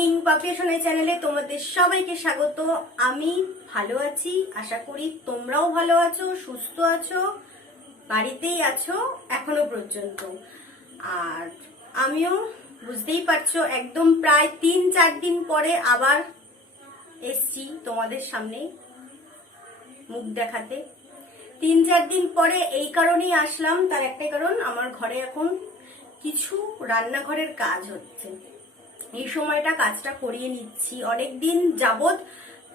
Evening Papiya Sonai চ্যানেলে তোমাদের সবাইকে স্বাগত। আমি ভালো আছি, আশা করি তোমরাও ভালো আছো, সুস্থ আছো, বাড়িতেই আছো এখনো পর্যন্ত। আর আমিও বুঝতেই পারছো একদম প্রায় 3-4 দিন পরে আবার এসছি তোমাদের সামনে মুখ দেখাতে। 3-4 দিন পরে এই কারণেই আসলাম, তার একটাই কারণ আমার ঘরে এখন কিছু রান্নাঘরের কাজ হচ্ছে। এই সময়টা কাজটা করিয়ে নিচ্ছি, অনেকদিন যাবত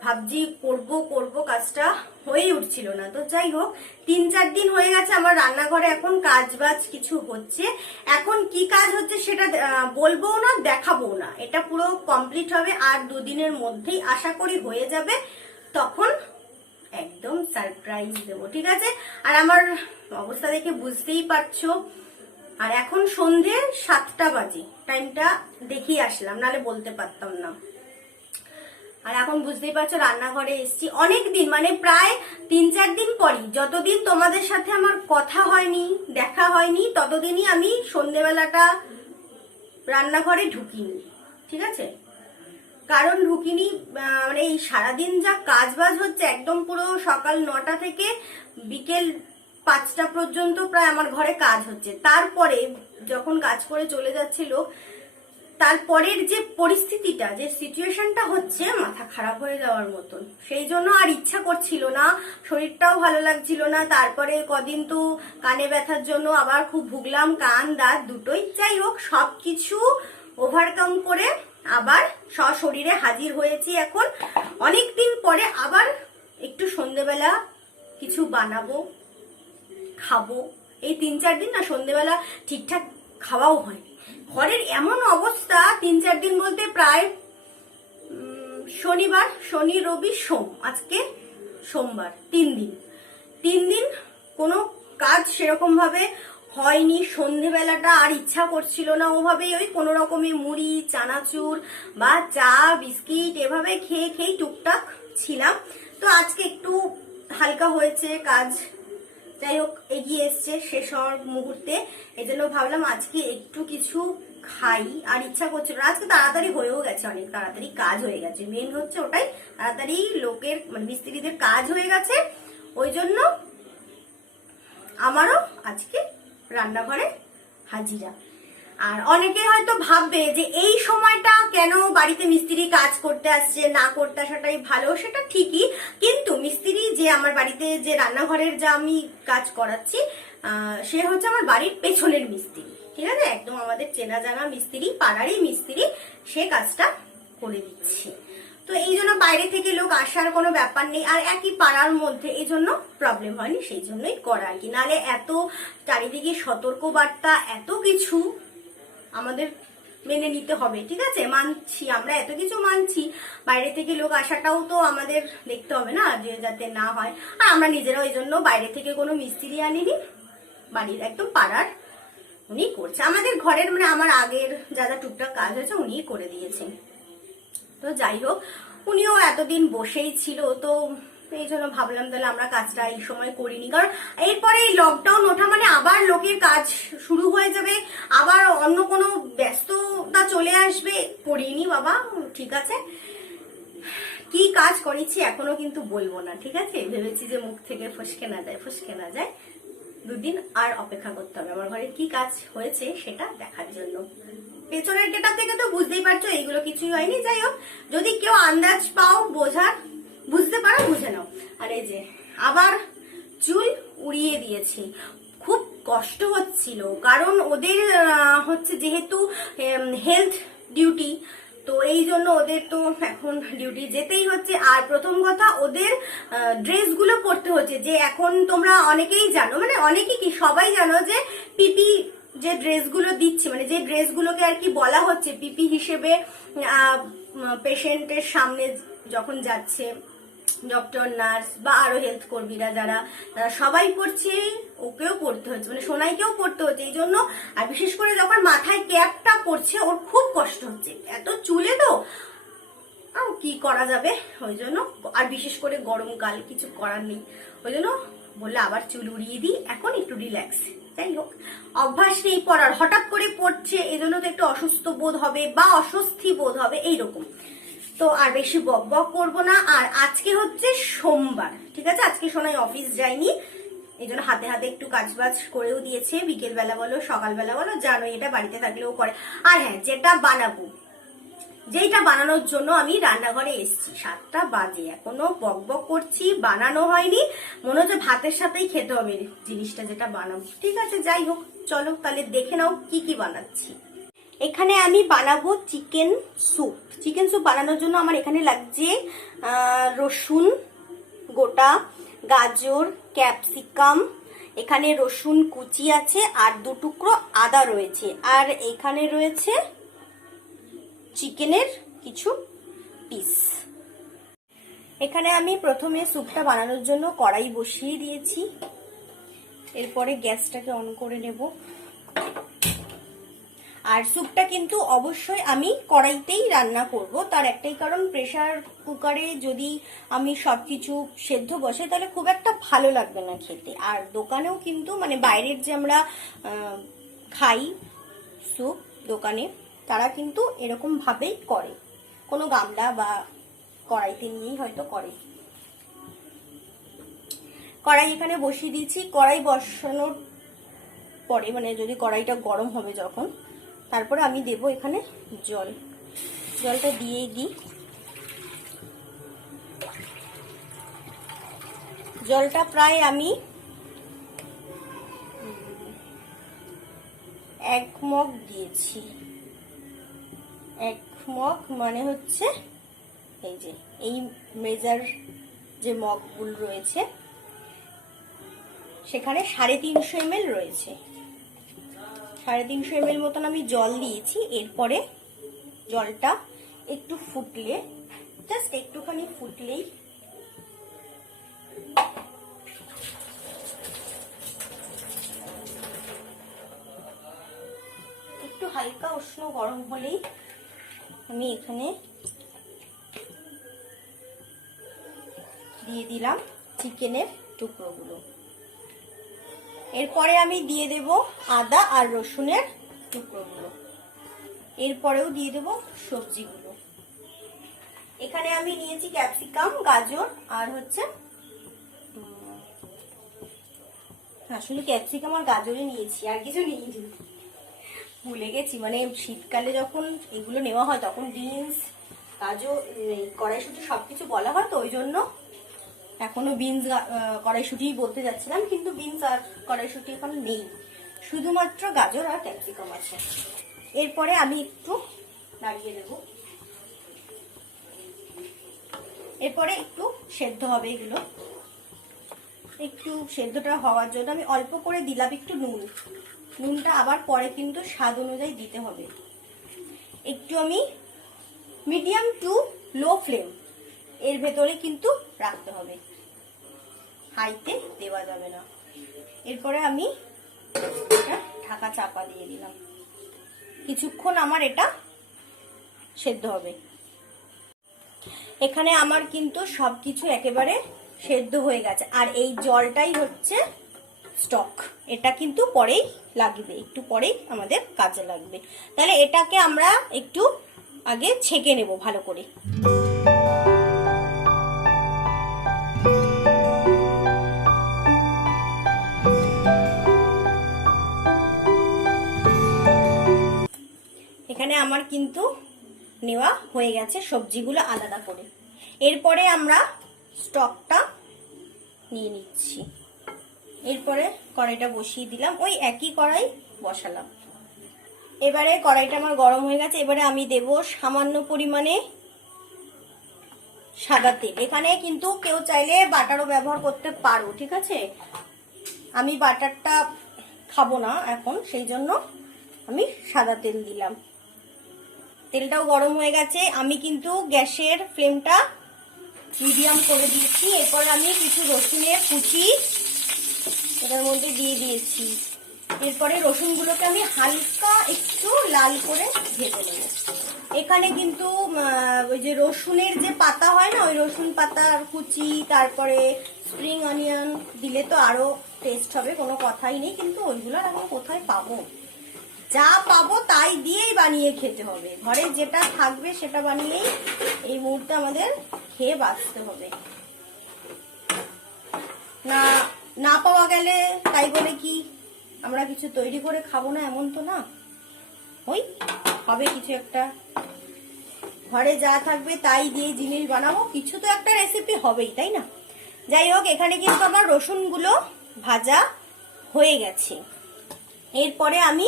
ভাবছি করব করব, কাজটা হয়ে উঠছিল না। তো যাই হোক, 3-4 দিন হয়ে গেছে আমার রান্নাঘরে এখন কাজ বাজ কিছু হচ্ছে। এখন কি কাজ হচ্ছে সেটা বলবো না, দেখাবো না, এটা পুরো কমপ্লিট হবে আর 2 দিনের মধ্যেই আশা করি হয়ে যাবে, তখন একদম সারপ্রাইজ দেবো, ঠিক আছে? আর আমার অবস্থা দেখে বুঝতেই পারছো। আর এখন সন্ধে 7টা বাজে, টাইমটা দেখিয়ে আসলাম, নালে বলতে পারতাম না। আর এখন বুঝতেই পারছো রান্নাঘরে এসছি অনেকদিন, মানে প্রায় 3-4 দিন পরই, যতদিন তোমাদের সাথে আমার কথা হয়নি, দেখা হয়নি, ততদিনই আমি সন্ধেবেলাটা রান্নাঘরে ঢুকিনি, ঠিক আছে? কারণ ঢুকিনি মানে এই সারাদিন যা কাজ বাজ হচ্ছে, একদম পুরো সকাল 9টা থেকে বিকেল 5টা পর্যন্ত প্রায় আমার ঘরে কাজ হচ্ছে। তারপরে যখন কাজ করে চলে যাচ্ছে লোক, তারপরের যে পরিস্থিতিটা, যে সিচুয়েশনটা হচ্ছে, মাথা খারাপ হয়ে যাওয়ার মতন। সেই জন্য আর ইচ্ছা করছিল না, শরীরটাও ভালো লাগছিল না। তারপরে কদিন তো কানে ব্যথার জন্য আবার খুব ভুগলাম, কান দাঁত দুটোই। যাই হোক, সবকিছু ওভারকাম করে আবার সশরীরে হাজির হয়েছি এখন। অনেকদিন পরে আবার একটু সন্ধেবেলা কিছু বানাবো, খাবো। এই 3-4 দিন না সন্ধেবেলা ঠিকঠাক খাওয়াও হয়। ঘরের এমন অবস্থা, 3-4 দিন বলতে প্রায় শনিবার, শনি, রবি, সোম, আজকে সোমবার, 3 দিন কোনো কাজ সেরকম ভাবে হয়নি। সন্ধেবেলাটা আর ইচ্ছা করছিল না, ওভাবেই ওই কোনো রকমে মুড়ি, চানাচুর বা চা, বিস্কিট এভাবে খেয়ে খেয়ে টুকটাক ছিলাম। তো আজকে একটু হালকা হয়েছে কাজ, যাই হোক এগিয়ে এসছে শেষ হওয়ার মুহূর্তে। এই জন্য ভাবলাম আজকে একটু কিছু খাই, আর ইচ্ছা করছিল। আজকে তাড়াতাড়ি হয়েও গেছে, অনেক তাড়াতাড়ি কাজ হয়ে গেছে, মেন হচ্ছে ওটাই, তাড়াতাড়ি লোকের মানে মিস্ত্রিদের কাজ হয়ে গেছে। ওই জন্য আমারও আজকে রান্নাঘরে হাজিরা। আর অনেকে হয়তো ভাববে যে এই সময়টা কেন বাড়িতে মিস্ত্রি কাজ করতে আসছে, না করতে আসাটাই ভালো। সেটা ঠিকই, কিন্তু মিস্ত্রি যে আমার বাড়িতে যে রান্নাঘরের যা আমি কাজ করাচ্ছি, সে হচ্ছে আমার বাড়ির পেছনের মিস্ত্রি, ঠিক আছে? একদম আমাদের চেনা জানা মিস্ত্রি, পাড়ারই মিস্ত্রি, সে কাজটা করে দিচ্ছে। তো এই জন্য বাইরে থেকে লোক আসার কোনো ব্যাপার নেই, আর একই পাড়ার মধ্যে, এই জন্য প্রবলেম হয়নি, সেই জন্যই করা আর কি। নাহলে এত চারিদিকে সতর্কবার্তা, এত কিছু আমাদের মেনে নিতে হবে, ঠিক আছে? মানছি, আমরা এত কিছু মানছি, বাইরে থেকে লোক আসাটাও তো আমাদের দেখতে হবে না, যে যাতে না হয়। আর আমরা নিজেরাও এই জন্য বাইরে থেকে কোনো মিস্ত্রি আনিনি, বাড়ির একদম পাড়ার উনি করছে। আমাদের ঘরের মানে আমার আগের যা যা টুকটাক কাজ হয়েছে উনিই করে দিয়েছেন। তো যাই হোক, উনিও এতদিন বসেই ছিল, তো এই জন্য ভাবলাম তাহলে আমরা কাজটা এই সময় করিনি। কারণ এরপরে এই লকডাউন ওঠা মানে আবার লোকের কাজ শুরু হয়ে যাবে, আবার অন্য কোনো ব্যস্ততা চলে আসবে। করিনি বাবা, ঠিক আছে? কি কাজ করেছি এখনো কিন্তু বলবো না, ঠিক আছে? ভেবেছি যে মুখ থেকে ফসকে না যায়, ফসকে না যায়। 2 দিন আর অপেক্ষা করতে হবে আমার ঘরে কি কাজ হয়েছে সেটা দেখার জন্য। পেছনের গেটা থেকে তো বুঝতেই পারছো এইগুলো কিছুই হয়নি। যাই হোক, যদি কেউ আন্দাজ পাও, বোঝার, বুঝতে পারো, বুঝে নাও। আর এই যে আবার চুল উড়িয়ে দিয়েছি, খুব কষ্ট হচ্ছিল, কারণ ওদের হচ্ছে যেহেতু হেলথ ডিউটি, তো এই জন্য ওদের তো এখন ডিউটি যেতেই হচ্ছে। আর প্রথম কথা, ওদের ড্রেসগুলো পরতে হচ্ছে, যে এখন তোমরা অনেকেই জানো, মানে অনেকেই কি সবাই জানো, যে পিপি যে ড্রেসগুলো দিচ্ছে, মানে যে ড্রেসগুলোকে আর কি বলা হচ্ছে পিপি হিসেবে, পেশেন্টের সামনে যখন যাচ্ছে ডক্টর, নার্স বা আরো হেলথ কর্মীরা যারা, তারা সবাই পড়ছে, ওকেও পড়তে হচ্ছে, মানে সোনাইকেও পড়তে হচ্ছে। এই জন্য, আর বিশেষ করে যখন মাথায় ক্যাপটা পড়ছে, ওর খুব কষ্ট হচ্ছে, এত চুলে তো কি করা যাবে। ওই জন্য, আর বিশেষ করে গরমকাল, কিছু করার নেই। ওই জন্য বললে আবার চুল উড়িয়ে দিই, এখন একটু রিল্যাক্স। যাই হোক, অভ্যাস নেই পড়ার, হঠাৎ করে পড়ছে, এই জন্য তো একটু অসুস্থ বোধ হবে বা অস্বস্তি বোধ হবে এইরকম। তো আর বেশি বক বক করবো না। আর আজকে হচ্ছে সোমবার, ঠিক আছে, আজকে সোনাই অফিস যায়নি, এই জন্য হাতে হাতে একটু কাজবাজ করেও দিয়েছে, বিকেল বেলা বলো সকালবেলা বলো, জানোই এটা বাড়িতে থাকলেও করে। আর হ্যাঁ, যেটা বানানোর জন্য আমি রান্নাঘরে এসেছি, 7টা বাজে, এখনো বক বক করছি, বানানো হয়নি, মনে হচ্ছে ভাতের সাথেই খেতে হবে জিনিসটা যেটা বানাবো। ঠিক আছে, যাই হোক, চলো তাহলে দেখে নাও কি কি বানাচ্ছি। এখানে আমি বানাবো চিকেন স্যুপ। চিকেন স্যুপ বানানোর জন্য আমার এখানে লাগছে রসুন গোটা, গাজর, ক্যাপসিকাম, এখানে রসুন কুচি আছে, আর 2 টুকরো আদা রয়েছে, আর এখানে রয়েছে চিকেনের কিছু পিস। এখানে আমি প্রথমে স্যুপটা বানানোর জন্য কড়াই বসিয়ে দিয়েছি, এরপরে গ্যাসটাকে অন করে নেব। আর স্যুপটা কিন্তু অবশ্যই আমি কড়াইতেই রান্না করব, তার একটাই কারণ, প্রেসার কুকারে যদি আমি সবকিছু সেদ্ধ বসাই তাহলে খুব একটা ভালো লাগবে না খেতে। আর দোকানেও কিন্তু মানে বাইরের যে আমরা খাই স্যুপ দোকানে, তারা কিন্তু এরকম ভাবেই করে, কোনো গামলা বা কড়াইতে নিয়েই হয়তো করে। কড়াই এখানে বসিয়ে দিয়েছি। কড়াই বসানোর পরে মানে যদি কড়াইটা গরম হবে যখন, তারপরে আমি দেব এখানে জলটা দিয়েই দিই। জলটা প্রায় আমি 1 মগ দিয়েছি। 1 মগ মানে হচ্ছে এই মেজার যে মগগুলো রয়েছে সেখানে 350 ml রয়েছে। 350 ml মতন আমি জল দিয়েছি। এরপরে জলটা একটু ফুটলে, জাস্ট একটুখানি ফুটলেই একটু হালকা উষ্ণ গরম হলেই আমি এখানে দিয়ে দিলাম চিকেনের টুকরোগুলো। এরপরে আমি দিয়ে দেব আদা আর রসুনের টুকরোগুলো। এরপরেও দিয়ে দেব সবজিগুলো। এখানে আমি নিয়েছি ক্যাপসিকাম, গাজর, আর হচ্ছে আসলে ক্যাপসিকাম আর গাজরই নিয়েছি, আর কিছু নিইনি, ভুলে গেছি। মানে শীতকালে যখন এগুলো নেওয়া হয় তখন বিনস, গাজর, কড়াইশুঁটি সবকিছু বলা হয়, তো ওই জন্য এখনো বিনস কড়াইশুঁটি বলতে যাচ্ছিলাম, কিন্তু বিনস আর কড়াইশুঁটি এখন নেই, শুধুমাত্র গাজর আর ক্যাপসিকাম আছে। এরপরে আমি একটু নাড়িয়ে দেব। এরপরে একটু সেদ্ধ হবে এগুলো। একটু সেদ্ধটা হওয়ার জন্য আমি অল্প করে দিলাম একটু নুনটা আবার পরে কিন্তু স্বাদ অনুযায়ী দিতে হবে। একটু আমি মিডিয়াম টু লো ফ্লেম এর ভেতরে কিন্তু রাখতে হবে, হাইতে দেওয়া যাবে না। এরপরে আমি ঢাকা চাপা দিয়ে দিলাম, কিছুক্ষণ আমার এটা সেদ্ধ হবে। এখানে আমার কিন্তু সবকিছু একেবারে সেদ্ধ হয়ে গেছে, আর এই জলটাই হচ্ছে স্টক, এটা কিন্তু পরেই লাগবে, একটু পরেই আমাদের কাজে লাগবে। তাহলে এটাকে আমরা একটু আগে ছেঁকে নেব ভালো করে। এখানে আমার কিন্তু নেওয়া হয়ে গেছে সবজিগুলো আলাদা করে। এরপরে আমরা স্টকটা নিয়ে নিচ্ছি। এরপরে কড়াইটা বসিয়ে দিলাম, ওই একই কড়াই বসালাম। এবারে কড়াইটা আমার গরম হয়ে গেছে। এবারে আমি দেব সামান্য পরিমাণে সাদা তেল। এখানে কিন্তু কেউ চাইলে বাটারও ব্যবহার করতে পারো, ঠিক আছে। আমি বাটারটা খাবো না এখন, সেই জন্য আমি সাদা তেল দিলাম। তেলটাও গরম হয়ে গেছে। আমি কিন্তু গ্যাসের ফ্লেমটা মিডিয়াম করে দিয়েছি। এরপর আমি কিছু রসুনের কুচি এটার মধ্যে দিয়ে দিয়েছি। এরপরে রসুনগুলোকে আমি হালকা একটু লাল করে ভেজে নেব। এখানে কিন্তু ওই যে রসুনের যে পাতা হয় না, ওই রসুন পাতার কুচি, তারপরে স্প্রিং অনিয়ন দিলে তো আরো টেস্ট হবে, কোনো কথাই নেই। কিন্তু ওইগুলো আর আমি কোথায় পাবো? যা পাবো তাই দিয়েই বানিয়ে খেতে হবে। ঘরে যেটা থাকবে সেটা বানিয়েই এই মুহূর্তে আমাদের খেয়ে বাঁচতে হবে। না না পাওয়া গেলে তাই বলে কি আমরা কিছু তৈরি করে খাবো না, এমন তো না। ওই হবে কিছু একটা, ঘরে যা থাকবে তাই দিয়ে জিনিস বানাবো, কিছু তো একটা রেসিপি হবেই, তাই না? যাই হোক, এখানে কিন্তু আমার রসুনগুলো ভাজা হয়ে গেছে। এরপরে আমি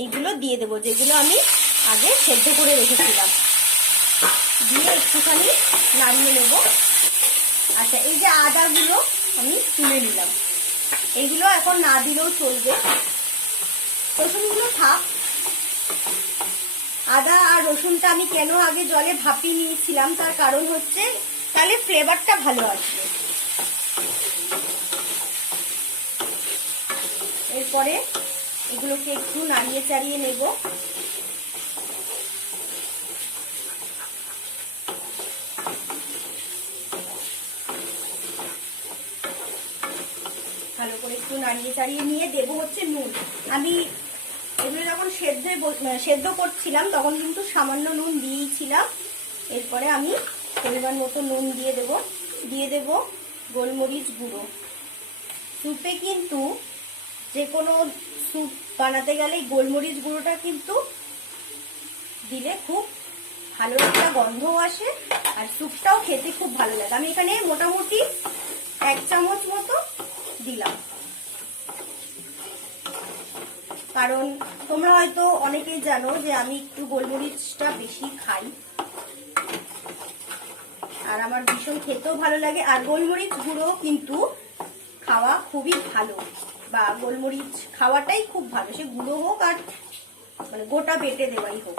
এইগুলো দিয়ে দেবো, যেগুলো আমি আগে সেদ্ধ করে রেখেছিলাম, দিয়ে একটুখানি নাড়িয়ে নেব। আচ্ছা, এই যে আদাগুলো আমি তুলে নিলাম, এইগুলো এখন না দিলেও চলবে, রসুনগুলো থাক। আদা আর রসুনটা আমি কেন আগে জলে ভাপিয়ে নিয়েছিলাম, তার কারণ হচ্ছে তাহলে ফ্লেভারটা ভালো আসবে। এরপরে এগুলোকে একটু নাড়িয়ে চাড়িয়ে নেব। ভালো করে একটু নাড়িয়ে চাড়িয়ে নিয়ে দেবো হচ্ছে নুন। আমি এগুলো যখন সেদ্ধ করছিলাম তখন কিন্তু সামান্য নুন দিয়েছিলাম। এরপরে আমি পরিমাণ মতো নুন দিয়ে দেব গোলমরিচ গুঁড়ো। স্যুপে কিন্তু যে কোনো স্যুপ বানাতে গেলে গোলমরিচ গুঁড়োটা কিন্তু দিলে খুব ভালো একটা গন্ধও আসে, আর স্যুপটাও খেতে খুব ভালো লাগে। আমি এখানে মোটামুটি 1 চামচ মতো দিলাম, কারণ তোমরা হয়তো অনেকেই জানো যে আমি একটু গোলমরিচটা বেশি খাই, আর আমার ভীষণ খেতেও ভালো লাগে। আর গোলমরিচ গুঁড়ো কিন্তু খাওয়া খুবই ভালো, বা গোলমরিচ খাওয়াটাই খুব ভালো, সে গুঁড়ো হোক আর মানে গোটা বেটে দেওয়াই হোক।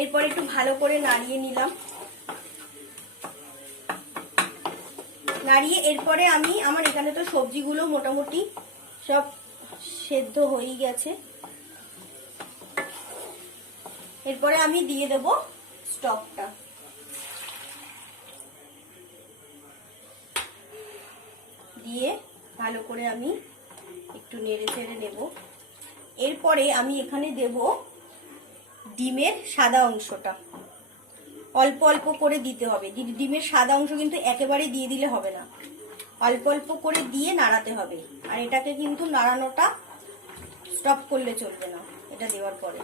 এরপর একটু ভালো করে নাড়িয়ে নিলাম, নাড়িয়ে এরপরে আমার এখানে তো সবজিগুলো মোটামুটি সব সেদ্ধ হয়ে গেছে। এরপরে আমি দিয়ে দেব স্টকটা, দিয়ে ভালো করে আমি একটু নেড়ে চেড়ে নেব। এরপরে আমি এখানে দেব ডিমের সাদা অংশটা, অল্প অল্প করে দিতে হবে। ডিমের সাদা অংশ কিন্তু একেবারে দিয়ে দিলে হবে না, অল্প অল্প করে দিয়ে নাড়াতে হবে। আর এটাকে কিন্তু নাড়ানোটা স্টপ করলে চলবে না এটা দেওয়ার পরে।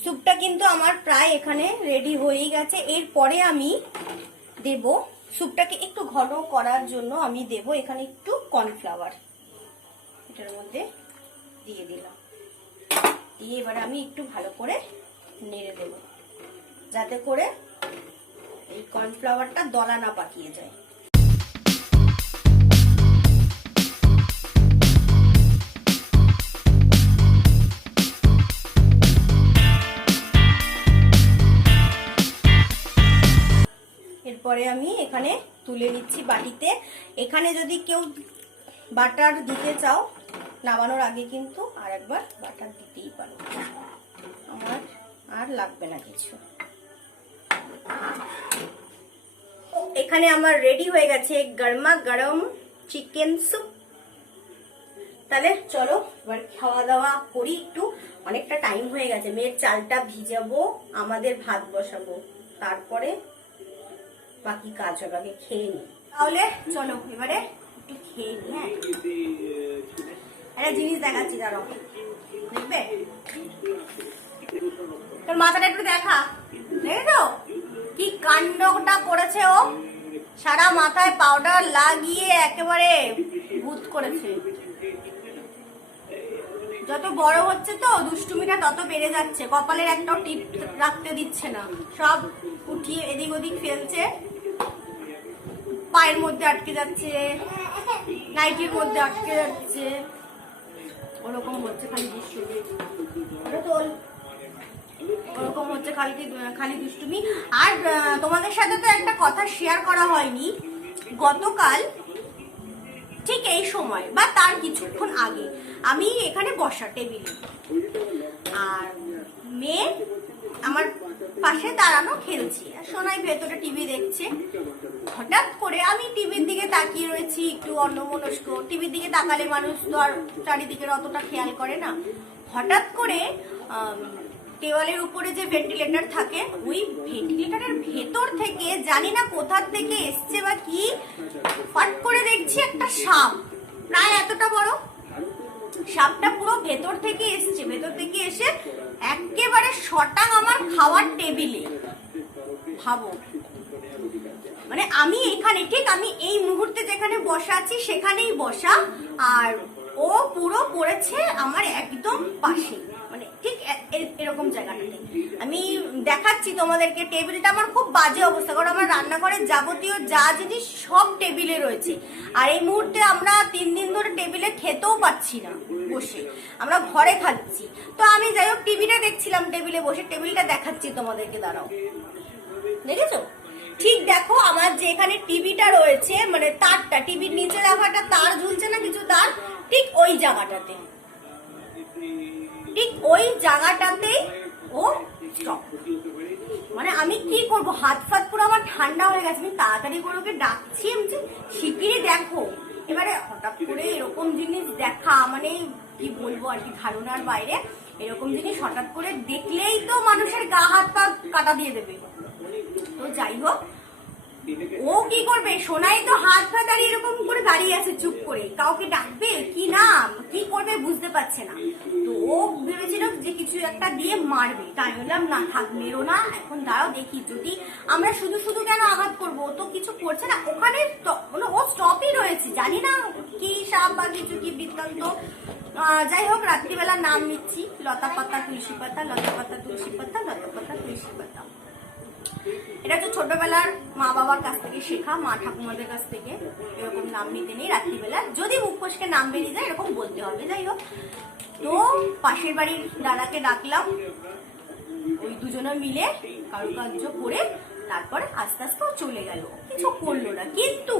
স্যুপটা কিন্তু আমার প্রায় এখানে রেডি হয়ে গেছে। এরপরে আমি দেব, স্যুপটাকে একটু ঘন করার জন্য আমি দেব এখানে একটু কর্নফ্লাওয়ার, এটার মধ্যে দিয়ে দিলাম। দিয়ে এবারে আমি একটু ভালো করে নেড়ে দেব, যাতে করে এই কর্নফ্লাওয়ারটা দলা না পাকিয়ে যায়। এরপরে আমি এখানে তুলে নিচ্ছি বাটিতে। এখানে যদি কেউ বাটার দিতে চাও নামানোর আগে কিন্তু আর একবার বাটার দিতেই পারো, আমার আর লাগবে না কিছু। এখানে আমার রেডি হয়ে গেছে গরমা গরম চিকেন স্যুপ। তাহলে চলো এবার খাওয়া দাওয়া করি একটু, অনেকটা টাইম হয়ে গেছে। মেয়ের চালটা ভিজাবো, আমাদের ভাত বসাবো, তারপরে বাকি কাজ হবে, আগে খেয়ে নি। তাহলে চলো এবারে একটু খেয়ে নি। হ্যাঁ, একটা জিনিস দেখাচ্ছি, দাঁড়াও, দেখবে? তোর মাথাটা একটু দেখা, দেখেছো কি কাণ্ডটা করেছে ও? সারা মাথায় পাউডার লাগিয়ে একেবারে ভূত করেছে। যত বড় হচ্ছে তো দুষ্টুমিটা তত বেড়ে যাচ্ছে, কপালের একটাও টিপ রাখতে দিচ্ছে না, সব উঠিয়ে এদিক ওদিক ফেলছে, পায়ের মধ্যে আটকে যাচ্ছে, নাইটির মধ্যে আটকে যাচ্ছে, ওরকম হচ্ছে খালি দুষ্টুমি, ওরকম হচ্ছে খালি দুষ্টুমি। আর তোমাদের সাথে তো একটা কথা শেয়ার করা হয়নি, গতকাল ঠিক এই সময় বা তার কিছুক্ষণ আগে আমি এখানে বসা টেবিলে, আর মেয়ে আমার পাশে দাঁড়ানো খেলছি, আর সোনাই ভেতরে টিভি দেখছে। হঠাৎ করে আমি টিভির দিকে তাকিয়ে রয়েছি, একটু অন্যমনস্ক। টিভির দিকে তাকালে মানুষ তো আর চারিদিকের অতটা খেয়াল করে না। হঠাৎ করে দেওয়ালের উপরে যে ভেন্টিলেটর থাকে, ওই ভেন্টিলেটরের ভেতর থেকে জানি না কোথা থেকে এসছে বা কি, ফাট করে দেখছি একটা সাপ, প্রায় এতটা বড়। সাপটা পুরো ভেতর থেকে এসছে, ভেতর থেকে এসে একেবারে শটাং আমার খাওয়ার টেবিলে। ভাবো, মানে আমি এখানে, ঠিক আমি এই মুহূর্তে যেখানে বসা আছি সেখানেই বসা, আর ও পুরো পড়েছে আমার একদম পাশে, মানে ঠিক এরকম জায়গাটাতে। আমি দেখাচ্ছি তোমাদেরকে, টেবিলটা আমার খুব বাজে অবস্থা, কারণ আমার রান্নাঘরের যাবতীয় যা জিনিস সব টেবিলে রয়েছে। আর এই মুহূর্তে আমরা 3 দিন ধরে টেবিলে খেতেও পাচ্ছি না বসে, আমরা ঘরে খাচ্ছি। তো আমি যাই হোক টিভিটা দেখছিলাম টেবিলে বসে, টেবিলটা দেখাচ্ছি তোমাদেরকে, দাঁড়াও। দেখেছো? ঠিক দেখো, আমার যে এখানে টিভিটা রয়েছে, মানে তারটা, টিভির নিচে রাখাটা তার ঝুলছে না কিছু তার, ঠিক ওই জায়গাটাতে, ঠিক ওই জায়গাটাতেই ও স্টপ। মানে আমি কি করবো, হাত ফাত পুরো আমার ঠান্ডা হয়ে গেছে। আমি তাড়াতাড়ি করে ওকে ডাকছি, আমি শিগগিরই দেখো। এবারে হঠাৎ করে এরকম জিনিস দেখা, মানে কি বলবো আর কি, ধারণার বাইরে। এরকম জিনিস হঠাৎ করে দেখলেই তো মানুষের গা হাত পা কাটা দিয়ে দেবে। তো যাই হোক, ও কি করবে, সোনাই তো হাত পা দাঁড়িয়ে এরকম করে দাঁড়িয়ে আছে চুপ করে, কাউকে ডাকবে কি না কি করবে বুঝতে পারছে না। তো ও ভেবেছিল যে কিছু একটা দিয়ে মারবে, তাই বললাম না থাক, মেরো না, এখন দাঁড়াও দেখি, যদি আমরা শুধু শুধু কেন আঘাত করবো, ও তো কিছু করছে না ওখানে, ও স্টপই রয়েছে, জানি না কি সাপ বা কিছু কি বৃত্তান্ত। যাই হোক, রাত্রিবেলা নাম নিচ্ছি, লতা পাতা তুলসী পাতা, লতা পাতা তুলসী পাতা, লতা পাতা তুলসী পাতা। এটা হচ্ছে ছোটবেলার মা বাবার কাছ থেকে শেখা, মা ঠাকুমাদের কাছ থেকে। এরকম নাম নিতে নেই রাত্রিবেলা, যদি মুখ ফসকে নাম বেরিয়ে যায় এরকম বলতে হবে। যাই হোক, তো পাশের বাড়ির দাদাকে ডাকলাম, ওই দুজনে মিলে কারুকার্য করে তারপরে আস্তে আস্তে চলে গেল, কিছু করলো না। কিন্তু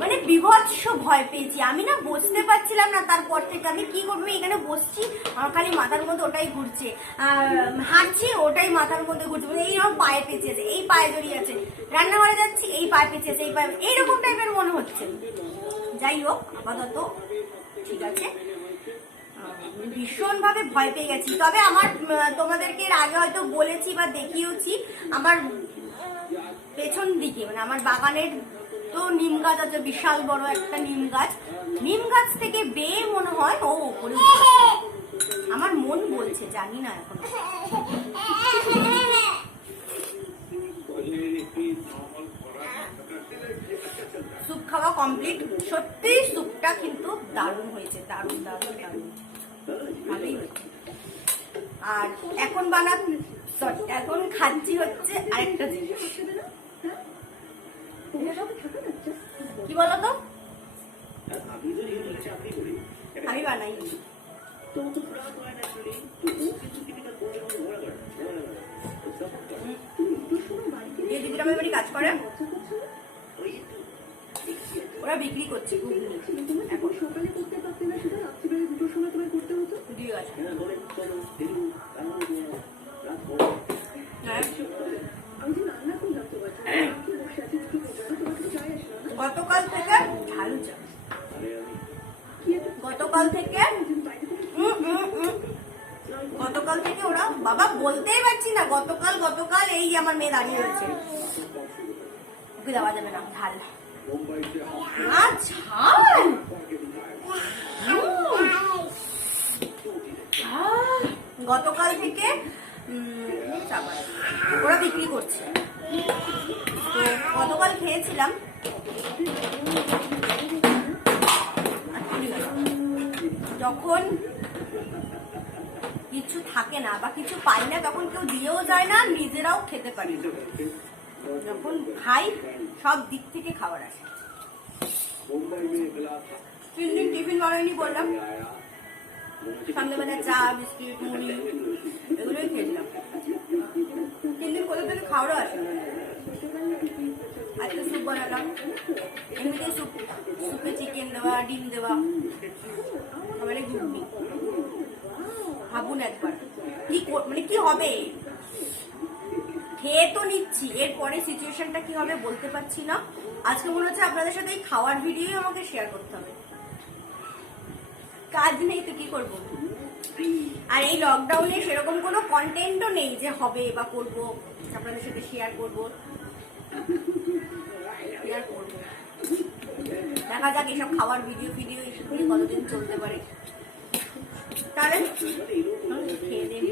মানে বিভৎস ভয় পেয়েছি আমি, না বসতে পারছিলাম না। তারপর থেকে আমি কি করবো, এখানে বসছি, আমার খালি মাথার মধ্যে ওটাই ঘুরছে, হাঁটছি ওটাই মাথার মধ্যে ঘুরছে, এইরকম পায়ে পেঁচিয়েছে, এই পায়ে জড়িয়ে আছে, রান্নাঘরে যাচ্ছি এই পায়ে পেঁচিয়েছে, এই পায়ে, এইরকম টাইপের মনে হচ্ছে। যাই হোক, আপাতত ঠিক আছে। ভীষণ ভাবে ভয় পেয়ে গেছি। তবে আমার, তোমাদেরকে এর আগে হয়তো বলেছি বা দেখিয়েছি, আমার পেছন দিকে, মানে আমার বাগানের তো নিম গাছ আছে, বিশাল বড় একটা নিম গাছ, নিম গাছ থেকে বেয়ে মনে হয় ও উপরে উঠছে, আমার মন বলছে, জানি না এখন। স্যুপ খাওয়া কমপ্লিট। সত্যি স্যুপটা কিন্তু দারুণ হয়েছে, দারুণ দারুণ দারুণ, ভালোই হয়েছে। আর এখন এখন খাচ্ছি হচ্ছে আরেকটা জিনিস, কি বলতো, আমি বানাই, এই দিদিরা আমার বাড়ি কাজ করে, ওরা বিক্রি করছে এখন সকালে করতে পারতে না, সেটা রাত্রিবেলা 2টোর সময় তোমায় করতে হতো। ঠিক আছে, গতকাল থেকে ঝালু চা, গতকাল থেকে ওরা, বাবা বলতেই পারছি না, গতকাল এই আমার মেয়ে দাঁড়িয়ে রয়েছে, ওকে দেওয়া যাবে না ঝাল, না ঝাল, গতকাল থেকে ওরা বিক্রি করছে। তো গতকাল খেয়েছিলাম, যখন কিছু থাকে না বা কিছু পাই না, তখন কেউ দিয়েও যায় না, নিজেরাও খেতে পারি না। যখন খাই সব দিক থেকে খাবার আসে। 3 দিন টিফিন বানাইনি বললাম, সন্ধ্যাবেলা চা বিস্কিট মুড়ি এগুলোই খেয়েছিলাম। 3 দিন কোথা থেকে খাওয়ারও আসে। আজকে তো স্যুপ বানালাম, এমনিতে স্যুপে চিকেন দেওয়া, ডিম দেওয়া, আবার ঘুগনি। ভাবুন একবার মানে কি হবে। খেয়ে তো নিচ্ছি, এরপরে সিচুয়েশনটা কি হবে বলতে পারছি না। আজকে মনে হচ্ছে আপনাদের সাথে এই খাওয়ার ভিডিও আমাকে শেয়ার করতে হবে, কাজ নেই তো কি করব। আর এই লকডাউনে সেরকম কোনো কন্টেন্টও নেই যে হবে বা করবো, আপনাদের সাথে শেয়ার করবো। দেখা যাক এসব খাওয়ার ভিডিও এসব কতদিন চলতে পারে। তাহলে খেয়ে দিন।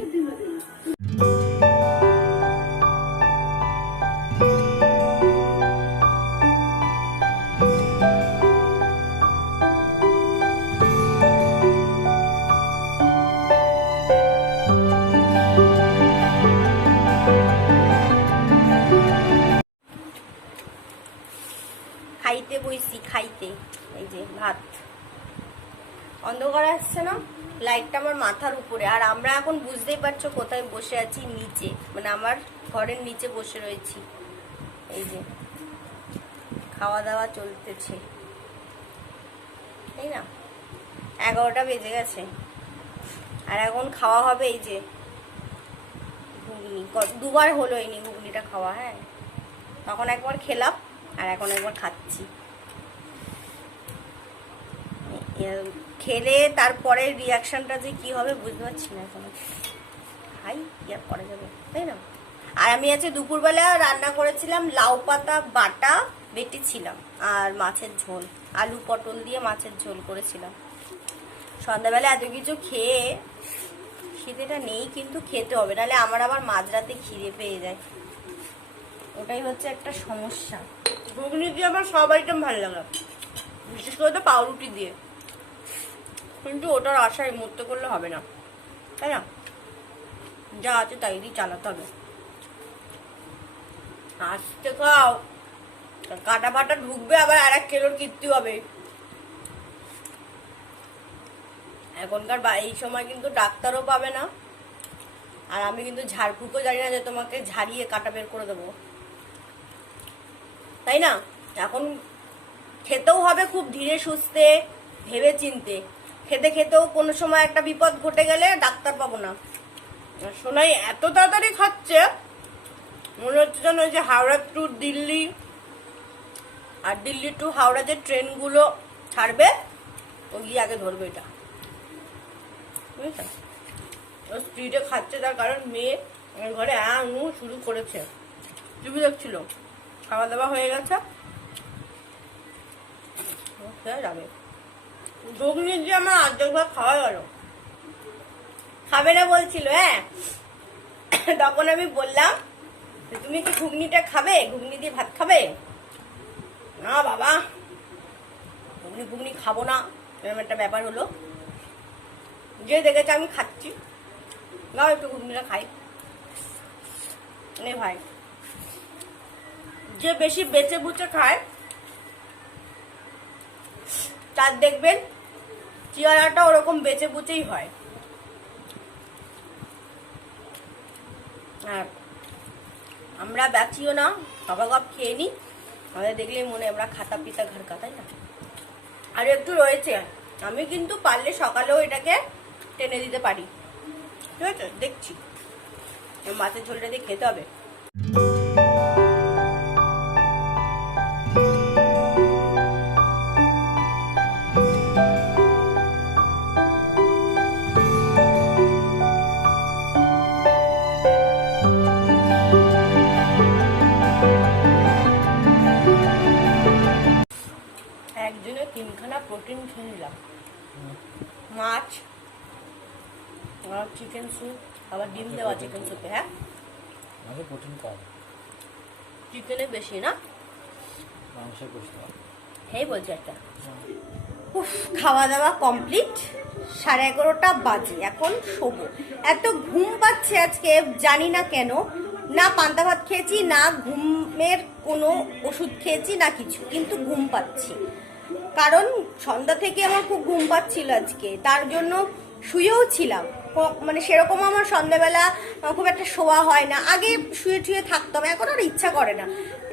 খাইতে বইছি, খাইতে। এই যে ভাত, অন্ধকার আসছে না, লাইটটা আমার মাথার উপরে। আর আমরা এখন বুঝতেই পারছো কোথায় বসে আছি, নিচে, মানে আমার ঘরের নিচে বসে রয়েছি। এই যে খাওয়া দাওয়া চলতেছে, তাই না? 11টা বেজে গেছে, আর এখন খাওয়া হবে এই যে ঘুগনি। দুবার হলো এই ঘুগনিটা খাওয়া। হ্যাঁ, তখন একবার খেলাম আর এখন একবার খাচ্ছি। খেলে তারপরে রিয়াকশনটা যে কি হবে বুঝতে পারছি না এখন। খাই, কি আর করা যাবে, তাই না? আর আমি আজকে দুপুরবেলা রান্না করেছিলাম লাউ পাতা বাটা বেটেছিলাম, আর মাছের ঝোল, আলু পটল দিয়ে মাছের ঝোল করেছিলাম। সন্ধ্যাবেলা এত কিছু খেয়ে খিদেটা নেই, কিন্তু খেতে হবে, নাহলে আমার আবার মাঝরাতে খিদে পেয়ে যায়। ওটাই হচ্ছে একটা সমস্যা। ঘুগনি দিয়ে আমার সব আইটেম ভালো লাগে, বিশেষ করে তো পাউরুটি দিয়ে, কিন্তু ওটার আশায় মুহূর্তে করলে হবে না, তাই না? যা আছে তাই দিয়ে চালাতে হবে। আস্তে খাও, কাটা ফাটা ঢুকবে, আবার 1 কিলোর কীর্তি হবে। এখনকার এই সময় কিন্তু ডাক্তারও পাবে না, আর আমি কিন্তু ঝাড়ফুঁকও জানি না যে তোমাকে ঝাড়িয়ে কাটা বের করে দেবো, তাই না? এখন খেতেও হবে খুব ধীরে সুস্থে, ভেবে চিনতে। খেতে খেতেও কোনো সময় একটা বিপদ ঘটে গেলে ডাক্তার পাবো না। সোনাই এত তাড়াতাড়ি খাচ্ছে, মনে হচ্ছে যেন ওই যে হাওড়া টু দিল্লি আর দিল্লি টু হাওড়া যে ট্রেনগুলো ছাড়বে, ওই গিয়ে আগে ধরবে এটা, বুঝেছ? ও স্পিডে খাচ্ছে, তার কারণ মেয়ে ঘরে শুরু করেছে, টিভি দেখছিল, খাওয়া দাওয়া হয়ে গেছে, যাবে। ঘুগনি দিয়ে আমার অর্ধেক ভাত খাওয়া গেল। খাবে না বলছিল, হ্যাঁ, তখন আমি বললাম তুমি কি ঘুগনিটা খাবে, ঘুগনি দিয়ে ভাত খাবে? না বাবা, ঘুগনি খাবো না, এরকম একটা ব্যাপার হলো। যে দেখেছে আমি খাচ্ছি, নাও একটু ঘুগনিটা খাই। নে ভাই, যে বেশি বেচে বুচে খায় তার দেখবেন চেহারাটা ওরকম বেচে বুচেই হয়। আর আমরা বাঁচিও না, গপ খেয়ে নিই, আমাদের দেখলেই মনে আমরা খাতা পিতা ঘর কা, তাই না? আর একটু রয়েছে, আমি কিন্তু পারলে সকালেও এটাকে টেনে দিতে পারি, ঠিক আছে? দেখছি মাছের ঝোলটা দিয়ে খেতে হবে। একদিনে 3খানা প্রোটিন খেয়ে নিলাম, মাছ আর চিকেন স্যুপ, আবার ডিম দেওয়া চিকেন স্যুপে। হ্যাঁ, প্রোটিন কম, চিকেনে বেশি না, মাংসে বেশি। হ্যাঁ বলছি একটা। খাওয়া দাওয়া কমপ্লিট, 11:30টা বাজে, এখন শোবো। এত ঘুম পাচ্ছে আজকে, জানি না কেন। না পান্তা ভাত খেয়েছি, না ঘুমের কোনো ওষুধ খেয়েছি, না কিছু, কিন্তু ঘুম পাচ্ছি। কারণ সন্ধ্যা থেকে আমার খুব ঘুম পাচ্ছিল আজকে, তার জন্য শুয়েও ছিলাম, মানে সেরকম আমার সন্ধ্যাবেলা খুব একটা শোয়া হয় না, আগে শুয়ে টুয়ে থাকতাম, এখন আর ইচ্ছা করে না।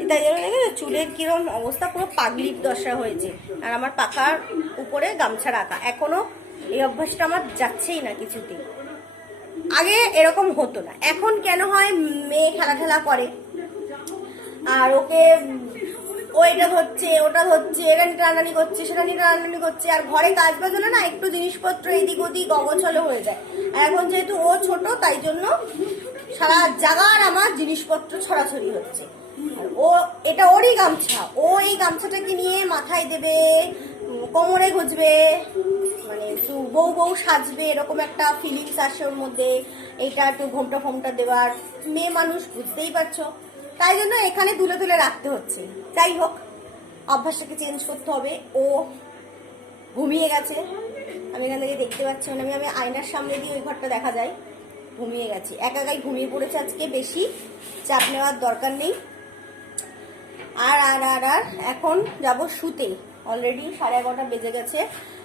তাই জন্য দেখে চুলের কিরম অবস্থা, পুরো পাগলির দশা হয়েছে। আর আমার পাকার উপরে গামছা রাখা, এখনো এই অভ্যাসটা আমার যাচ্ছেই না কিছুতেই। আগে এরকম হতো না, এখন কেন হয়, মেয়ে খেলা করে আর ওকে ও এটা ধরছে ওটা ধরছে, এটা নিয়ে টানানি করছে সেটা নিয়ে টানানি করছে, আর ঘরে কাজ বাজ হলে না একটু জিনিসপত্র এদিক ওদিক অগোছালো হয়ে যায়। আর এখন যেহেতু ও ছোট তাই জন্য সারা জায়গার আমার জিনিসপত্র ছড়াছড়ি হচ্ছে। আর ও এটা ওরই গামছা, ও এই গামছাটাকে নিয়ে মাথায় দেবে, কোমরে গুজবে, মানে একটু বউ বউ সাজবে, এরকম একটা ফিলিংস আসে ওর মধ্যে। এইটা একটু ঘোমটা ফোমটা দেওয়ার, মেয়ে মানুষ বুঝতেই পারছো, তাই জন্য এখানে তুলে তুলে রাখতে হচ্ছে। যাই হোক, অভ্যাসটাকে চেঞ্জ করতে হবে। ও ঘুমিয়ে গেছে, আমি এখান থেকে দেখতে পাচ্ছি, মানে আমি আয়নার সামনে দিয়ে ওই ঘরটা দেখা যায়, ঘুমিয়ে গেছে, একাই ঘুমিয়ে পড়েছে আজকে, বেশি চাপ নেওয়ার দরকার নেই। আর আর আর আর এখন যাব শুতে, অলরেডি 11:30 বেজে গেছে।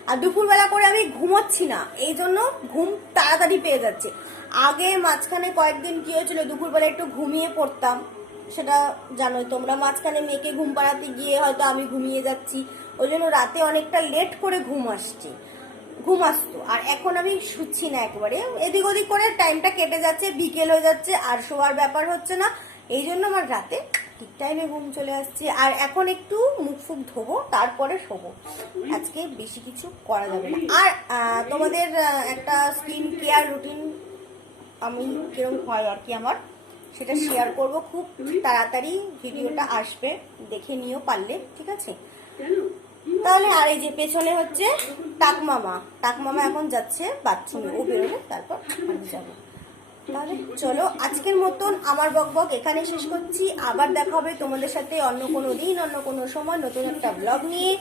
আর দুপুরবেলা করে আমি ঘুমোচ্ছি না, এই জন্য ঘুম তাড়াতাড়ি পেয়ে যাচ্ছে। আগে মাঝখানে কয়েকদিন কি হয়েছিল, দুপুরবেলা একটু ঘুমিয়ে পড়তাম, সেটা জানোই তোমরা। মাঝখানে মেয়েকে ঘুম পাড়াতে গিয়ে হয়তো আমি ঘুমিয়ে যাচ্ছি, ওই জন্য রাতে অনেকটা লেট করে ঘুম আসতো। আর এখন আমি শুচ্ছি না, একেবারে এদিক ওদিক করে টাইমটা কেটে যাচ্ছে, বিকেল হয়ে যাচ্ছে, আর শোয়ার ব্যাপার হচ্ছে না, এই জন্য আমার রাতে ঠিক টাইমে ঘুম চলে আসছে। আর এখন একটু মুখ ফুক ধোবো, তারপরে শোবো, আজকে বেশি কিছু করা যাবে না। আর তোমাদের একটা স্কিন কেয়ার রুটিন আমি কিরকম হয় আর কি আমার, সেটা শেয়ার করব খুব তাড়াতাড়ি, ভিডিওটা আসবে, দেখে নিও পারলে, ঠিক আছে? তাহলে আর এই যে পেছনে হচ্ছে টাকমামা এখন যাচ্ছে বাথরুমে, ও বেরোলে তারপর আমি যাবো। তাহলে চলো, আজকের মতন আমার বকবক এখানে শেষ করছি। আবার দেখা হবে তোমাদের সাথে অন্য কোনো দিন, অন্য কোনো সময়, নতুন একটা ব্লগ নিয়ে।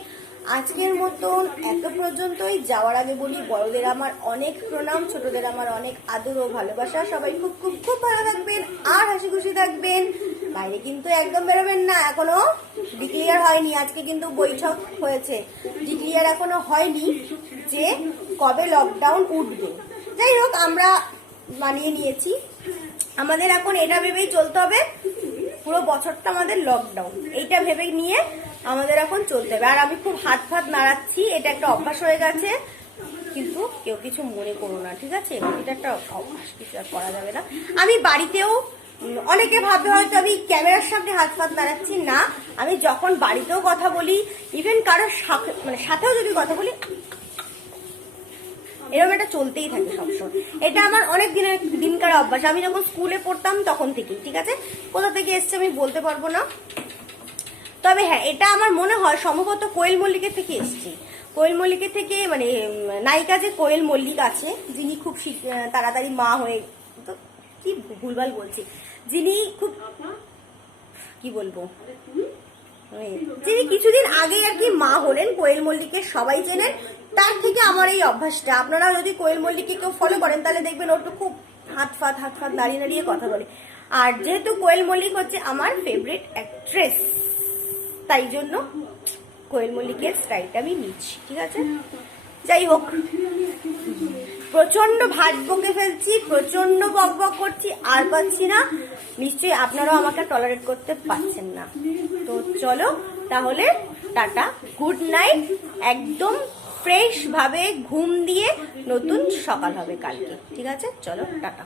আজকের মতন এত পর্যন্তই। যাওয়ার আগে বলি, বড়দের আমার অনেক প্রণাম, ছোটদের আমার অনেক আদর ও ভালোবাসা। সবাই খুব খুব খুব ভালো থাকবেন আর হাসি খুশি থাকবেন। বাইরে কিন্তু একদম বেরোবেন না, এখনো ডিক্লিয়ার হয়নি, আজকে কিন্তু বৈঠক হয়েছে, ডিক্লিয়ার এখনো হয়নি যে কবে লকডাউন উঠবে। যাই হোক, আমরা মানিয়ে নিয়েছি, আমাদের এখন এটা ভেবেই চলতে হবে, পুরো বছরটা আমাদের লকডাউন, এইটা ভেবে নিয়ে আমাদের এখন চলতে হবে। আর আমি খুব হাত ফাত নাড়াচ্ছি, এটা একটা অভ্যাস হয়ে গেছে, কিন্তু কেউ কিছু মনে করো না, ঠিক আছে? এটা একটা অভ্যাস, কিছু আর করা যাবে না। আমি বাড়িতেও, অনেকে ভাবে হয়তো আমি ক্যামেরার সামনে হাত ফাত নাড়াচ্ছি, না, আমি যখন বাড়িতেও কথা বলি, ইভেন কারোর সাথেও যদি কথা বলি, এরকম এটা চলতেই থাকে সবসময়। এটা আমার অনেক দিনকার অভ্যাস, আমি যখন স্কুলে পড়তাম তখন থেকেই, ঠিক আছে? কোথা থেকে এসছে আমি বলতে পারবো না, তবে হ্যাঁ, এটা আমার মনে হয় সম্ভবত কোয়েল মল্লিকের থেকে এসছে। কোয়েল মল্লিকের থেকে, মানে নায়িকা যে কোয়েল মল্লিক আছে, যিনি খুব তাড়াতাড়ি মা হয়ে, তো কি ভুলভাল বলছি, যিনি খুব, কি বলবো, যিনি কিছুদিন আগে আর কি মা হলেন, কোয়েল মল্লিকের সবাই চেনেন, তার থেকে আমার এই অভ্যাসটা। আপনারা যদি কোয়েল মল্লিককে কেউ ফলো করেন তাহলে দেখবেন ওর তো খুব হাত ফাত দাঁড়িয়ে দাঁড়িয়ে কথা বলে। আর যেহেতু কোয়েল মল্লিক হচ্ছে আমার ফেভারিট অ্যাক্ট্রেস, তাই জন্য কোয়েল মল্লিকের স্টাইলটা আমি নিচ্ছি, ঠিক আছে? যাই হোক, প্রচন্ড ভাত বকে ফেলছি, প্রচন্ড বক করছি, আর পাচ্ছি না, নিশ্চয়ই আপনারাও আমাকে টলারেট করতে পারছেন না। তো চলো তাহলে, টাটা, গুড নাইট। একদম ফ্রেশ ভাবে ঘুম দিয়ে নতুন সকাল হবে কালকে, ঠিক আছে? চলো টাটা।